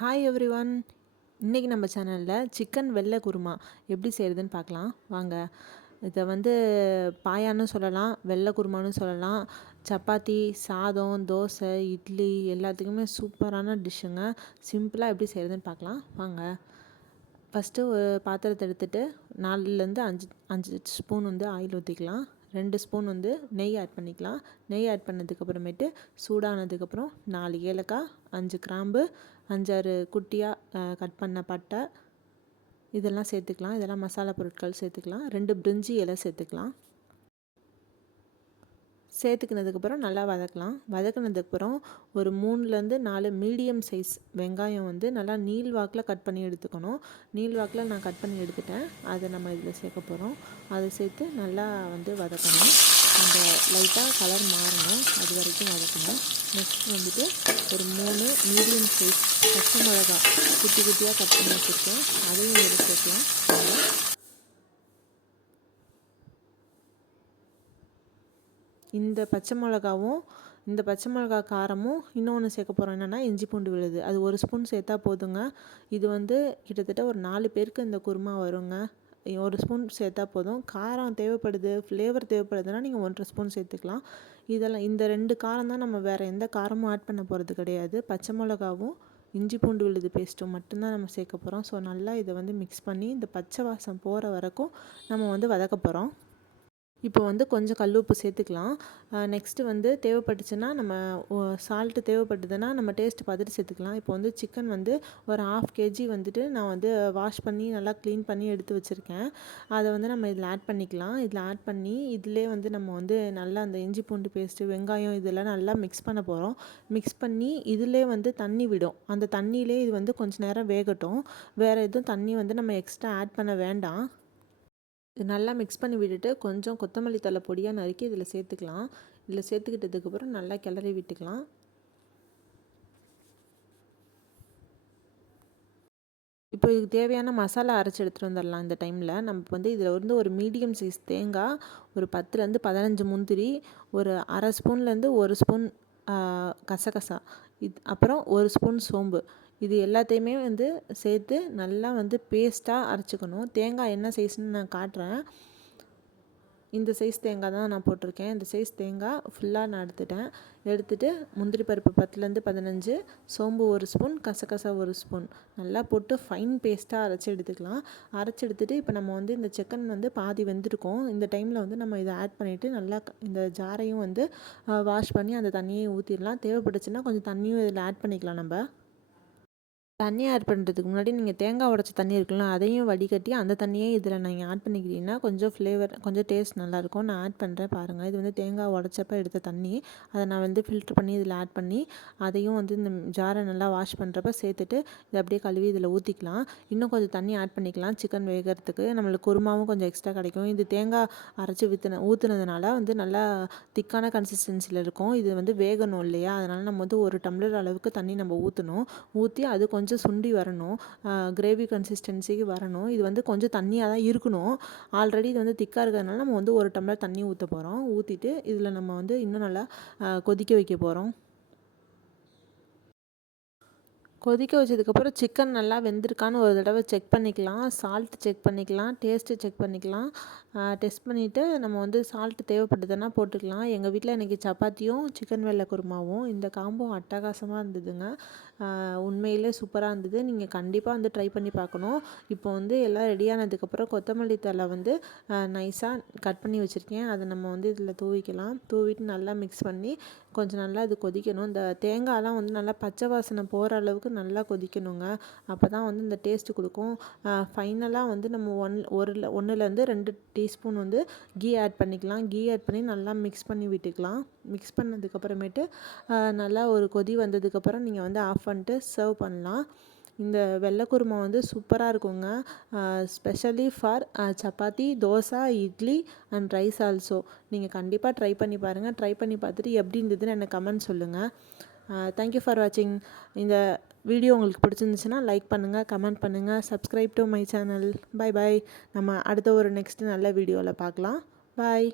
Hi everyone. இன்றைக்கி நம்ம சேனலில் சிக்கன் வெள்ளை குருமா எப்படி செய்கிறதுன்னு பார்க்கலாம் வாங்க. இதை பாயான்னு சொல்லலாம், வெள்ளை குருமான்னு சொல்லலாம். சப்பாத்தி, சாதம், தோசை, இட்லி எல்லாத்துக்குமே சூப்பரான டிஷ்ஷுங்க. சிம்பிளாக எப்படி செய்கிறதுன்னு பார்க்கலாம் வாங்க. ஃபஸ்ட்டு ஒரு பாத்திரத்தை எடுத்துகிட்டு 4லேருந்து 5 ஸ்பூன் ஆயில் ஊற்றிக்கலாம். 2 ஸ்பூன் நெய் ஆட் பண்ணிக்கலாம். நெய் ஆட் பண்ணதுக்கப்புறமேட்டு சூடானதுக்கப்புறம் 4 ஏலக்காய், 5 கிராம்பு, 5-6 குட்டியாக கட் பண்ண பட்டை இதெல்லாம் சேர்த்துக்கலாம். இதெல்லாம் மசாலா பொருட்கள் சேர்த்துக்கலாம். 2 பிரிஞ்சி இலை சேர்த்துக்கலாம். சேர்த்துக்கினதுக்கப்புறம் நல்லா வதக்கலாம். வதக்கினதுக்கப்புறம் ஒரு 3லேருந்து 4 மீடியம் சைஸ் வெங்காயம் நல்லா நீள் வாக்கில் கட் பண்ணி எடுத்துக்கணும். நீள் வாக்கில் நான் கட் பண்ணி எடுத்துட்டேன். அதை நம்ம இதில் சேர்க்க போகிறோம். அதை சேர்த்து நல்லா வதக்கணும். அந்த லைட்டாக கலர் மாறணும், அது வரைக்கும் வதக்கணும். நெக்ஸ்ட் ஒரு 3 மீடியம் சைஸ் பச்சை மிளகா குட்டி குட்டியாக கட் பண்ணி வச்சுருக்கேன். அதையும் இதில் சேர்க்கலாம். இந்த பச்சை மிளகா காரமும் இன்னொன்று சேர்க்க போகிறோம். என்னென்னா இஞ்சி பூண்டு விழுது, அது 1 ஸ்பூன் சேர்த்தா போதுங்க. இது கிட்டத்தட்ட ஒரு 4 பேருக்கு இந்த குருமா வருங்க. 1 ஸ்பூன் சேர்த்தா போதும். காரம் தேவைப்படுது, ஃப்ளேவர் தேவைப்படுதுன்னா நீங்கள் 1.5 ஸ்பூன் சேர்த்துக்கலாம். இந்த 2 காரம் தான், நம்ம வேறு எந்த காரமும் ஆட் பண்ண போகிறது கிடையாது. பச்சை மிளகாவும் இஞ்சி பூண்டு விழுது பேஸ்ட்டும் மட்டும்தான் நம்ம சேர்க்க போகிறோம். ஸோ நல்லா இதை மிக்ஸ் பண்ணி இந்த பச்சை வாசம் போகிற வரைக்கும் நம்ம வதக்க போகிறோம். இப்போ கொஞ்சம் கல் உப்பு சேர்த்துக்கலாம். நெக்ஸ்ட்டு தேவைப்பட்டுச்சுன்னா நம்ம சால்ட்டு தேவைப்பட்டதுன்னா நம்ம டேஸ்ட்டு பார்த்துட்டு சேர்த்துக்கலாம். இப்போ சிக்கன் ஒரு 1/2 கேஜி நான் வாஷ் பண்ணி நல்லா க்ளீன் பண்ணி எடுத்து வச்சுருக்கேன். அதை நம்ம இதில் ஆட் பண்ணிக்கலாம். இதில் ஆட் பண்ணி இதிலே நம்ம நல்லா அந்த இஞ்சி பூண்டு பேஸ்ட்டு, வெங்காயம் இதெல்லாம் நல்லா மிக்ஸ் பண்ண போகிறோம். மிக்ஸ் பண்ணி இதிலே தண்ணி விடும். அந்த தண்ணியிலே இது கொஞ்சம் நேரம் வேகட்டும். வேறு எதுவும் தண்ணி நம்ம எக்ஸ்ட்ரா ஆட் பண்ண வேண்டாம். இது நல்லா மிக்ஸ் பண்ணி விட்டுட்டு கொஞ்சம் கொத்தமல்லி தழை பொடியாக நறுக்கி இதில் சேர்த்துக்கலாம். இதில் சேர்த்துக்கிட்டதுக்கப்புறம் நல்லா கிளறி விட்டுக்கலாம். இப்போ இதுக்கு தேவையான மசாலா அரைச்சி எடுத்துகிட்டு வந்துடலாம். இந்த டைமில் நம்ம இதில் ஒரு மீடியம் சைஸ் தேங்காய், ஒரு 10லேருந்து 15 முந்திரி, ஒரு 1/2 ஸ்பூன்லேருந்து 1 ஸ்பூன் கசகசா, அப்புறம் 1 ஸ்பூன் சோம்பு, இது எல்லாத்தையுமே சேர்த்து நல்லா பேஸ்ட்டாக அரைச்சிக்கணும். தேங்காய் என்ன சைஸ்ன்னு நான் காட்டுறேன். இந்த சைஸ் தேங்காய் தான் நான் போட்டிருக்கேன். இந்த சைஸ் தேங்காய் ஃபுல்லாக நான் எடுத்துகிட்டு முந்திரி பருப்பு 10லேருந்து 15, சோம்பு 1 ஸ்பூன், கசகசா 1 ஸ்பூன் நல்லா போட்டு ஃபைன் பேஸ்ட்டாக அரைச்சி எடுத்துக்கலாம். அரைச்சி எடுத்துகிட்டு இப்போ நம்ம இந்த சிக்கன் பாதி வெந்திருக்கோம். இந்த டைமில் நம்ம இதை ஆட் பண்ணிவிட்டு நல்லா இந்த ஜாரையும் வாஷ் பண்ணி அந்த தண்ணியை ஊற்றிடலாம். தேவைப்பட்டுச்சுன்னா கொஞ்சம் தண்ணியும் இதில் ஆட் பண்ணிக்கலாம். நம்ம தண்ணி ஆட் பண்ணுறதுக்கு முன்னாடி நீங்கள் தேங்காய் உடைச்ச தண்ணி இருக்குல்ல, அதையும் வடிகட்டி அந்த தண்ணியே இதில் நீங்கள் ஆட் பண்ணிக்கிட்டீங்கன்னா கொஞ்சம் ஃப்ளேவர், கொஞ்சம் டேஸ்ட் நல்லாயிருக்கும். நான் ஆட் பண்ணுறேன் பாருங்கள். இது தேங்காய் உடைச்சப்போ எடுத்த தண்ணி, அதை நான் ஃபில்ட்ரு பண்ணி இதில் ஆட் பண்ணி அதையும் இந்த ஜாரை நல்லா வாஷ் பண்ணுறப்ப சேர்த்துட்டு இதை அப்படியே கழுவி இதில் ஊற்றிக்கலாம். இன்னும் கொஞ்சம் தண்ணி ஆட் பண்ணிக்கலாம் சிக்கன் வேகிறதுக்கு. நம்மளுக்கு குருமாவும் கொஞ்சம் எக்ஸ்ட்ரா கிடைக்கும். இது தேங்காய் அரைச்சி ஊற்றுனதுனால நல்லா திக்கான கன்சிஸ்டன்சியில் இருக்கும். இது வேகணும் இல்லையா, அதனால் நம்ம 1 டம்ளர் அளவுக்கு தண்ணி நம்ம ஊற்றி அது கொஞ்சம் சுண்டி வரணும், கிரேவி கன்சிஸ்டன்சிக்கு வரணும். இது கொஞ்சம் தண்ணியாக தான் இருக்கணும். ஆல்ரெடி இது திக்காக இருக்கிறதுனால நம்ம 1 டம்ளர் தண்ணி ஊற்ற போகிறோம். ஊற்றிட்டு இதில் நம்ம இன்னும் நல்லா கொதிக்க வைக்க போகிறோம். கொதிக்க வச்சதுக்கப்புறம் சிக்கன் நல்லா வெந்திருக்கான்னு ஒரு தடவை செக் பண்ணிக்கலாம். சால்ட் செக் பண்ணிக்கலாம், டேஸ்ட்டு செக் பண்ணிக்கலாம். டெஸ்ட் பண்ணிவிட்டு நம்ம சால்ட்டு தேவைப்பட்டதுன்னா போட்டுக்கலாம். எங்கள் வீட்டில் இன்றைக்கி சப்பாத்தியும் சிக்கன் வெள்ளை குருமாவும், இந்த காம்போ அட்டகாசமாக இருந்ததுங்க. உண்மையிலே சூப்பராக இருந்தது. நீங்கள் கண்டிப்பாக ட்ரை பண்ணி பார்க்கணும். இப்போ எல்லாம் ரெடியானதுக்கப்புறம் கொத்தமல்லி தழை நைஸாக கட் பண்ணி வச்சுருக்கேன். அதை நம்ம இதில் தூவிக்கலாம். தூவிட்டு நல்லா மிக்ஸ் பண்ணி கொஞ்சம் நல்லா இது கொதிக்கணும். இந்த தேங்காயெலாம் நல்லா பச்சை வாசனை போகிற அளவுக்கு நல்லா கொதிக்கணுங்க. அப்போ தான் இந்த டேஸ்ட்டு கொடுக்கும். ஃபைனலாக நம்ம 1லேருந்து 2 டீஸ்பூன் கீ ஆட் பண்ணிக்கலாம். கீ ஆட் பண்ணி நல்லா மிக்ஸ் பண்ணி விட்டுக்கலாம். மிக்ஸ் பண்ணதுக்கப்புறமேட்டு நல்லா ஒரு கொதி வந்ததுக்கப்புறம் நீங்கள் ஆஃப் பண்ணிட்டு சர்வ் பண்ணலாம். இந்த வெள்ளை குருமா சூப்பராக இருக்குங்க. Specially for chapati, dosa, idli and rise also. நீங்கள் கண்டிப்பாக ட்ரை பண்ணி பாருங்கள். ட்ரை பண்ணி பார்த்துட்டு எப்படி இருந்ததுன்னு எனக்கு கமெண்ட் சொல்லுங்கள். தேங்க்யூ ஃபார் வாட்சிங். இந்த வீடியோ உங்களுக்கு பிடிச்சிருந்துச்சுன்னா லைக் பண்ணுங்கள், கமெண்ட் பண்ணுங்கள், subscribe to my channel. Bye bye. நம்ம அடுத்த ஒரு நெக்ஸ்ட் நல்ல வீடியோவில் பார்க்கலாம். பாய்.